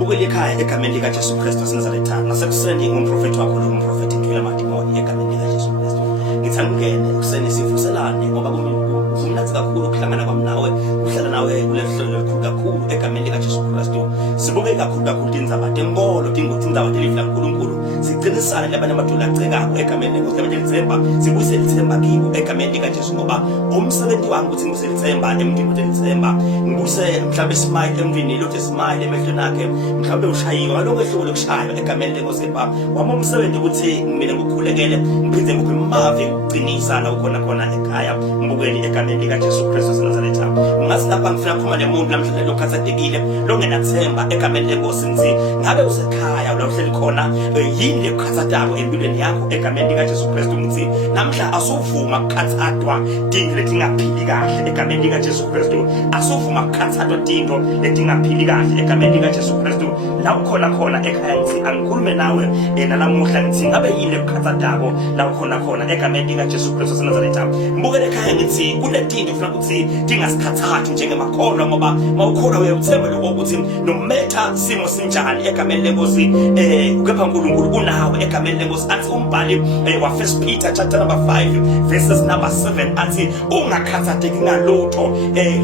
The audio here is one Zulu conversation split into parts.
bukele ekhaya egameni lika Jesu Kristu waseNazaretha nasekuseni umprofeti wakho umprofeti Ndwele Madimoni egameni lika Jesu Kristu ngithanda ungene kuseni sivuselane ngoba kumnatsi kakhulu ukuhlangana kwami nawe uhlala nawe kulelihlelo elikhulu kakhulu egameni lika Jesu Kristu sibuke kakhulu indzaba tenkolo indzaba telifla uNkulunkulu siqinisana labanye amadolo acekako egameni likaThemba sibuyise lithemba kibo egameni lika Jesu ngoba umsebenzi wami ukuthi ngibuyise lithemba emntwini uthemba ngibuyise mhlawumbe smile emntwini lothi smile emehlweni akhe mhlawumbe ushayiwe ngaloko ehlobo lokushaywa egameni lenkosi wami umsebenzi ukuthi ngimele ngukhulekele ngiphinde nguphe imavi uqinisa la khona ekhaya ngibukeli egameni lika Jesu Kristu waseNazaretha ngazi lapha ngifuna ukukhuluma nemuntu namhlanje lokhathatekile longenathemba egameni lenkosi ngithi ngabe usekhaya la uhleli khona yini lekhathathako empilweni yakho egameni lika Jesu Kristu ngithi namhla asuvuma ukukhathathwa dingo letingaphili kahle egameni lika Jesu Kristu asuvuma ukukhathathwa dingo letingaphili kahle egameni lika Jesu Kristu la ukhona ekhaya ngithi angikhulume nawe nalamuhla ngithi ngabe yini lekhathathako la ukhona egameni lika Jesu Kristu waseNazaretha ngibukele ekhaya ngithi kunetinto ufuna ukuthi dingasikhathathi njengemakholwa ngoba mawukholwa uyakuthemba lokho ukuthi nometha simo sinjani egameni lenkosi kepha uNkulunkulu unawe egameni lenkosi athi umbhali wa 1 Peter chapter number 5 verses number 7 athi ungakhathatheki ngalutho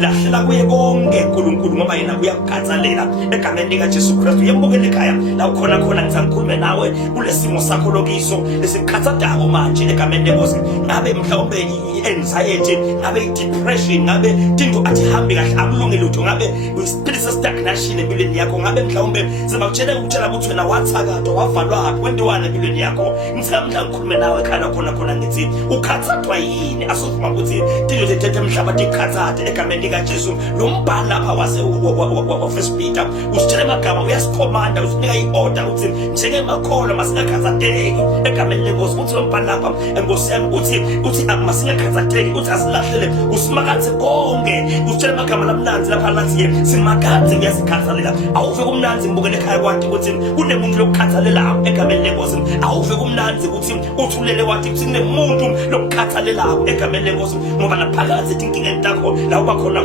lahlela kuye konke uNkulunkulu ngoba yena uyakukhathalela egameni lika Jesu Kristu yembukele ekhaya la ukhona ngisakhulume nawe kulesimo sakho lokiso lesikhathathako manje egameni lenkosi ngabe mhlawumbe i-anxiety ngabe i-depression ngabe into athi hambi kahle akulungile lutho ngabe uyispirit stagnation empilweni yakho ngabe mhlawumbe sebakutshela ukuthi wena wathakatwa wavalwa kwendiwana empilweni yakho ngithamla ngikhulume nawe khana khona ngithi ukhathathwa yini asovuma ukuthi into zethethe emhlaba tikhathathe egameni lika Jesu lo mbhalo lapha wase wa 1 Peter usitshela amagama uyasikhomanda usinika i-order uthi njengemakholwa masingakhathatheki egameni lenkosi uthi lo mbhalo lapha enkosi yami uthi masingakhathatheki uthi asilahlele usimakathe konke usitshela amagama lamnanzi lapha lathi simakathe uyasikhathalela awuve kumnanzi ngibukele ekhaya kwathi ukuthi kunemuntu lokukhathalelayo egameni lenkosi awuve kumnanzi ukuthi uthulele wathi kunemuntu lokukhathalelayo egameni lenkosi ngoba naphakathi inkinga entakho la uba khona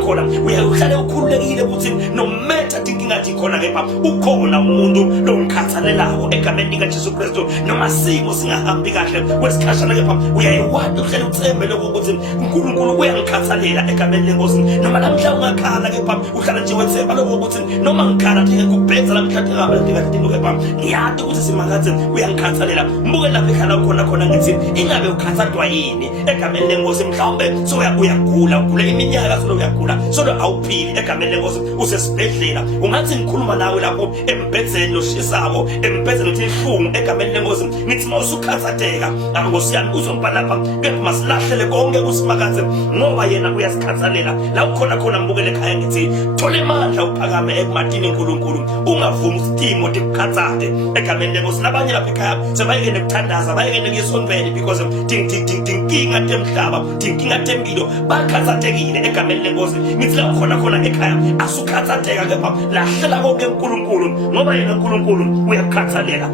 uyahlale ukhululekile ukuthi nometha inkinga athi khona kepha ukhona umuntu lokukhathalelayo egameni lika Jesu Kristu noma simo singahambi kahle kwesikhashana kepha uyayiwadi uhlele uthembe lokuthi uNkulunkulu uyangikhathalela egameni lenkosi noma namhla ungakhala kepha uhlala nje wethemba lokuthi noma ngikhala ngeke kubhenza namhlanje ngabe ndikathi kepha ngiyade ukuthi simakathe uyangikhathalela mbuke lapha ekhala khona ngithi ingabe ukhathathwa yini egameni lenkosi mhlawumbe so uyagula iminyaka solo uyagula solo awuphili egameni lenkosi usesibhedlela ungathi ngikhuluma nawe lapho embhedzeni loshisako embhedzeni lothihlumu egameni lenkosi ngithi mawusukhathatheka nkosi yami uzombhala lapha kepha masilahlele konke usimakathe ngoba yena uyasikhathalela la ukhona mbukele ekhaya ngithi thola imandla uphakame ekumadini uNkulunkulu ungavumi isitimo tikukhathathe egameni lenkosi nabanye lapha ekhaya sebayekene ukuthandaza bayekene kuyesondweni because tinkinga temhlaba tinkinga tempilo bakhathathekile egameni lenkosi ngithi la khona ekhaya asukhathatheka kepha lahlela konke uNkulunkulu ngoba yena uNkulunkulu uyakhathalela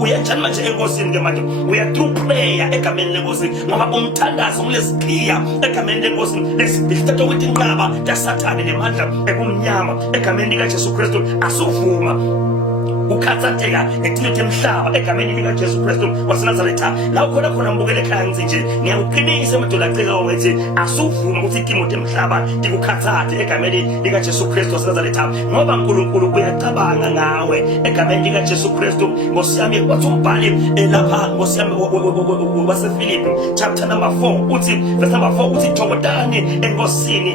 uyanjani manje enkosini ke manje uya through prayer egameni lenkosi ngoba umthandazo ngilesiqiya egameni lenkosi lesibhithatha ukuthi inqaba yasathane nemandla ekumnyama egameni lika Jesu Kristu asuvuma ukhathatheka ngetinto emhlaba egameni lika Jesu Kristu waseNazaretha la ukhona mbukele ekhaya nje ngiyawuqinisa amadola aceka wethi asuvuma ukuthi itimoti emhlaba tikukhathathe egameni lika Jesu Kristu waseNazaretha ngoba uNkulunkulu uyacabanga ngawe egameni lika Jesu Kristu Nkosi yami wathi umbhali lapha Nkosi yami waseFilipi chapter number 4 uthi verse number 4 uthi thokotani enkosini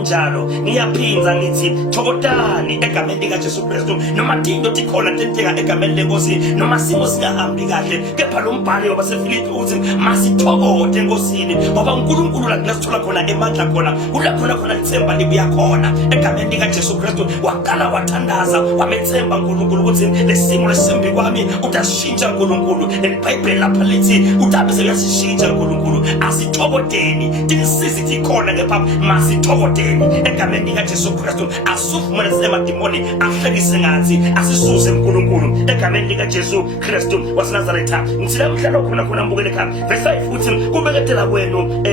njalo ngiyaphinza ngithi thokotani egameni lika Jesu Kristu noma tinto tikhona tenteka egameni lenkosi noma simo singahambi kahle kepha lo mbhalo waseFilipi uthi masithokote enkosini ngoba uNkulunkulu la lasithola khona emandla khona khona ithemba libuya khona egameni lika Jesu Kristu waqala wathandaza wamethemba uNkulunkulu ukuthi lesimo lesimbi kwami utashintsha uNkulunkulu neBhayibheli lapha lithi utabe uyasishintsha uNkulunkulu asithokoteni tinisizithi khona kepha masithokoteni egameni lika Jesu Kristu asufumane semadimoni ahlekise ngathi asisuze uNkulunkulu egameni lika Jesu Kristu waseNazaretha ngithila mhlalo khona mbukele ekhaya verse 5 uthi kubeketela kwenu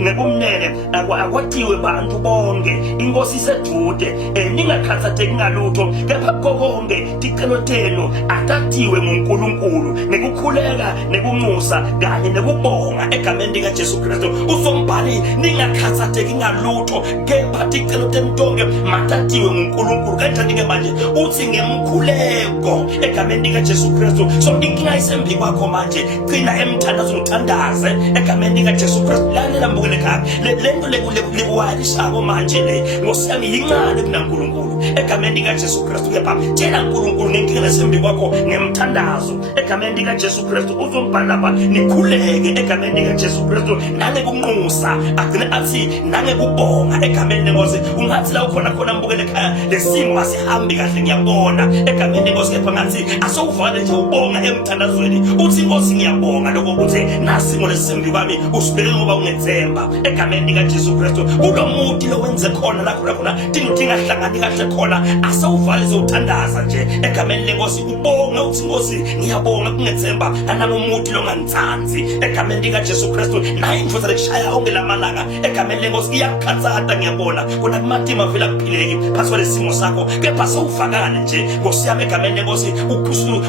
ngebumnene akwatiwe bantu bonke inkosi isedude ningakhathateki ngalutho kepha konke ticelo tenu atatiwe nguNkulunkulu nekukhuleka nekumusa kanye nekubonga egameni likaJesu Kristu. Usombhali ningakhathateki ngalutho kepha ticelo tenu tonke matatiwe nguNkulunkulu. Kanjani-ke manje uthi ngemkhuleko egameni likaJesu Kristu. So inkinga isembi kwakho manje gcina emthandazo ngithandaze egameni likaJesu Kristu. Lalela mbukele khaya lento lekuwalishako manje le Nkosi yami yincane kunaNkulunkulu egameni likaJesu Kristu. Kepha tshela uNkulunkulu ngenkinga esembi kwakho ngemthandazo egameni likaJesu Kristu. Uzombhala lapha nikhuleke egameni likaJesu Kristu nangekunxusa agcine athi nangekubonga egameni lenkosi. Ungathi la ukhona khona mbukele khaya lesimo asihambi kahle ngiyabona egameni lenkosi. Kepha ngathi asowuvale nje ubonga emthandazweni uthi Nkosi ngiyabonga lokho ukuthi nasimo lesembi kwami usibeke ngoba ungethemba egameni likaJesu Kristu. Kulo muti lo wenze khona la khona tingahlangani kahle khona asawuvale uzothandaza nje egameni lenkosi ubonga uthi Nkosi ngiyabonga kungethemba ananomuti lo ngantsanzi egameni likaJesu Kristu. Nayi imfuza lekushaya onke lamalanga egameni lenkosi iyakhatsata ngiyabona kuna kumatima vela kuphileki phasi kwalesimo sakho. Kepha sowuvakale nje Nkosi yami egameni lenkosi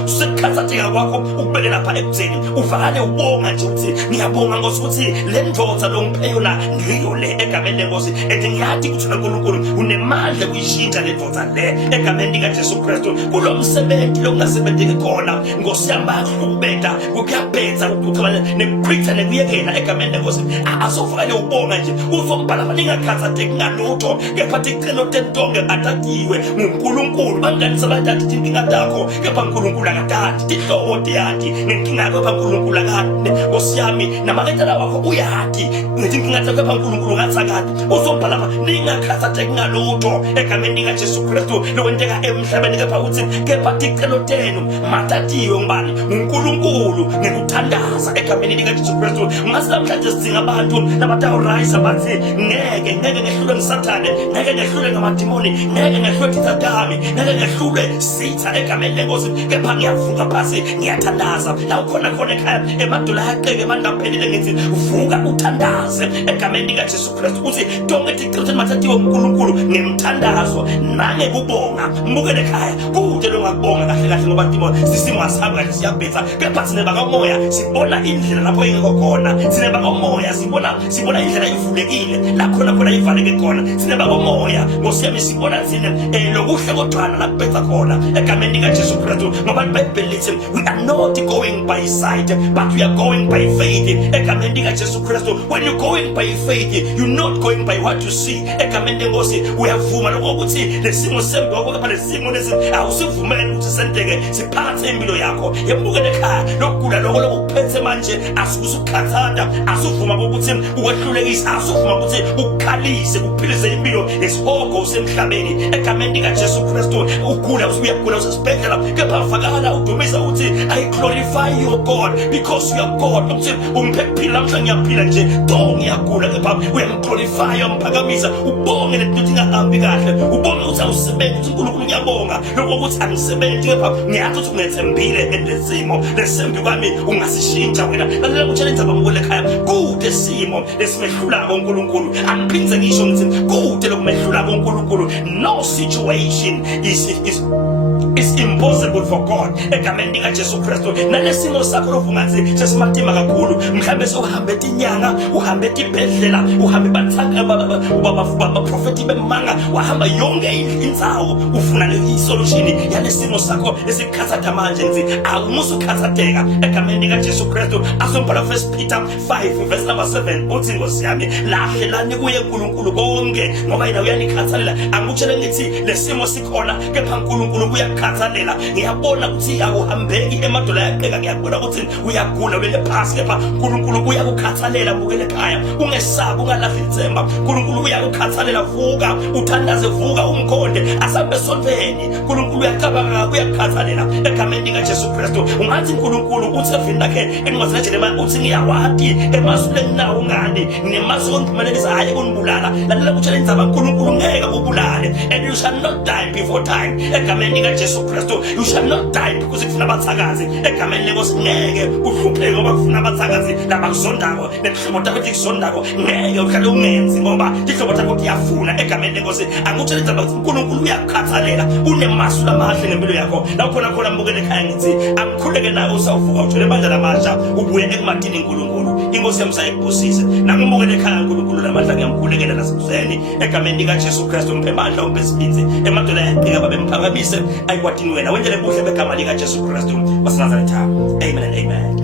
usekhathatheka kwakho ukubeke lapha ekutheni uvakale ubonga nje uthi ngiyabonga Nkosi ukuthi le ndvodza longiphe yona ngiyo le egameni lenkosi. Ngiyati ukuthi uNkulunkulu unemandla kuyishintsha le ndvodza le egameni likaJesu Kristu. Kulo msebenzi lokungasebenzeki khona Nkosi yami bayahlubeta kuyabhetha ukuxabana nekuchitha nekuyekela egameni lenkosi. Asovakale ubonga nje uzombhala ningakhathateki ngalutho kepha ticelo tentonke atatiwe nguNkulunkulu. Banganisa bathatha inkinga takho kepha uNkulunkulu akathathi tihlobo tiyati ngenkinga yakho kepha uNkulunkulu akathathi. Nkosi yami namaketela wakho uyati ngetinkinga takho kepha uNkulunkulu akathakati. Uzombhala ningakhathateki ngalutho egameni likaJesu Kristu lokwenteka emhlabeni kepha uthi kepha ticelo tenu matatiwe ngubani nguNkulunkulu ngekuthandaza egameni likaJesu Kristu. Ngathi namhlanje sidinga abantu labatawurayisa bathi ngeke ngehlulwe ngisathane, ngeke ngehlulwe ngamadimoni, ngeke ngehlulwe tithatami, ngeke ngehlulwe sitha egameni lenkosi. Kepha ngiyavuka phasi ngiyathandaza la ukhona khona ekhaya emadolo ayaqeke mandaphelile ngithi vuka uthandaze egameni likaJesu Kristu. Uthi tonke ticelo tenu matatiwe nguNkulunkulu ngemthandazo nangekubonga. Mbukele ekhaya kude lokubonga kahle kahle ngoba dimoni sisimo asihambi kahle siyabhetha. Kepha sineba kamoya sibona indlela lapho ingekho khona. Sineba kamoya sibona indlela ivulekile la khona ivaleke khona. Sineba kamoya Nkosi yami sibona thina lokuhle kodwana la kubhetha khona egameni likaJesu Kristu. Ngoba iBhayibheli lithi we are not going by sight but we are going by faith egameni likaJesu Kristu. When you going by faith you're not going by what you see egameni lenkosi. Uyavuma lokho ukuthi lesimo sembi wakho kepha lesimo lesi awusivumeli ukuthi senteke siphathe impilo yakho. Yembukele ekhaya lokugula lokho lokuphethe manje asikuzukhathanda asuvuma ukuthi ukwehlulekisa asuvuma ukuthi ukukhalise kuphilise impilo yesihogo usemhlabeni egameni likaJesu Kristu. Ugula uyagula usesibhedlela kepha vakala udumisa uthi I glorify your God because you are God. Uthi umphekuphila namhlanje ngiyaphila nje to ngiyagula kepha uyamglorify uyamphakamisa ubonge lento ingahambi kahle ubonge ukuthi awusebenzi uthi uNkulunkulu ngiyabonga lokho ukuthi angisebenzi kepha ngiyathi ukuthi ungethembile endesimo lesembi kwami ungasishintsha wena. Lalela kutshela indzaba mbukele ekhaya kude simo lesimehlula ngoNkulunkulu. Angiphindze ngisho ngithi kude lokumehlula ngoNkulunkulu. No situation is impossible for God egameni likaJesu Kristu. Nalesimo sakho lokungathi sesimatima kakhulu mhlambe sohambe tinyanga uhambe tibhedlela uhambe bathaka abaprofeti bemanga wahamba yonke indzawo ufuna isolution yalesimo sakho esikhathatha manje nzi awumusukhathatheka egameni likaJesu Kristu. Asombhala 1 Peter 5 verse number 7 uthi Nkosi yami lahlelani kuye uNkulunkulu konke ngoba yena uyanikhathalela. Angikutshele ngithi lesimo sikhona kepha uNkulunkulu uyakhathalela. Ngiyabona ukuthi akuhambeki emadola ayaqeka. Ngiyabona ukuthi uyagula wele phasi kepha uNkulunkulu uyakukhathalela. Mbukele ekhaya ungesabi ungalahli ithemba. uNkulunkulu uyakukhathalela. Vuka uthandaze vuka umkhonde asambe esontweni. uNkulunkulu uyacabanga uyakukhathalela egameni likaJesu Kristu. Ungathi uNkulunkulu uthi evini lakhe encwadi kaJeremiya uthi ngiyawati emasuleni nawo ngani nemasu ondiphumelelisa hayi kunibulala. Lalela kutshela indzaba uNkulunkulu ngeke kubulale and you shall not die before time egameni likaJesu Kristu. You shall not die because kufuna abathakazi egameni lenkosi. Ngeke uhlupheke ngoba kufuna abathakazi labakuzondako nezihlobo takho ekusondako ngeke uhlale ungenzi ngoba ihlobo takho liyafuna egameni lenkosi angikutshelisa ukuthi uNkulunkulu uyakukhathalela unemasu lamahle ngempilo yakho la ukhona khona mbukele ekhaya ngithi angikhuleke nawe usawuvuka uthole amandla lamasha ubuye ekumadini uNkulunkulu inkosi yamsayibusise nangibukele ekhaya uNkulunkulu lamandla ngiyamkhulekela nasekuseni egameni likaJesu Kristu umphe amandla umphe isibindi emadoda ayaqhika babemphakamise ayikwadini wena wendele buhle begama likaJesu Kristu waseNazaretha amen and amen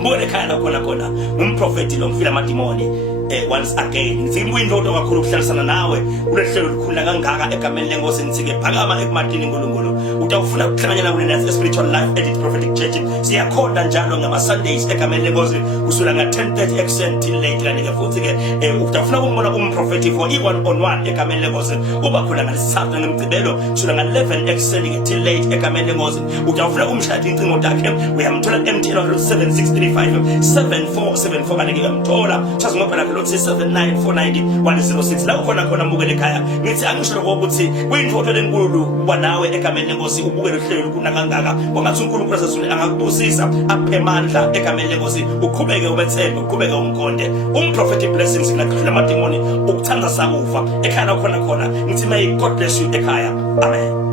mbukele ekhaya la khona umprofeti lo mfila amadimoni once again ngithi kuyindodo kakhulu ukuhlalisana nawe kulehlelo likhulu kangaka egameni lenkosi nithike phakama ekumadini uNkulunkulu utawufuna ukuhlanganyela kule spiritual life edit prophetic church siyakhonda njalo ngama Sundays egameni lenkosi kusula nga 10:30 ekuseni till late kanti ke futhi ke utawufuna ukubona umprofeti for i1 on 1 egameni lenkosi uba khona ngalesithathu ngemgcibelo kusula nga 11 ekuseni ke till late egameni lenkosi utawufuna umshadi incingo takhe uyamthola MTN 7635 7474 kanti ke uyamthola sazingopha 79490 la ukhona mbukele ekhaya ngithi angisho ukuthi kuyindodo lenkulu kuba nawe egameni lenkosi ubukele uhlelo kuna kangaka ngoba uNkulunkulu sesule angakubusisa aphe amandla egameni lenkosi uqhubeke ubethembe uqhubeke umkhonde prophetic blessings lakhula amademoni ukuthanda sakufa ekhaya khona ngithi may God bless you ekhaya amen.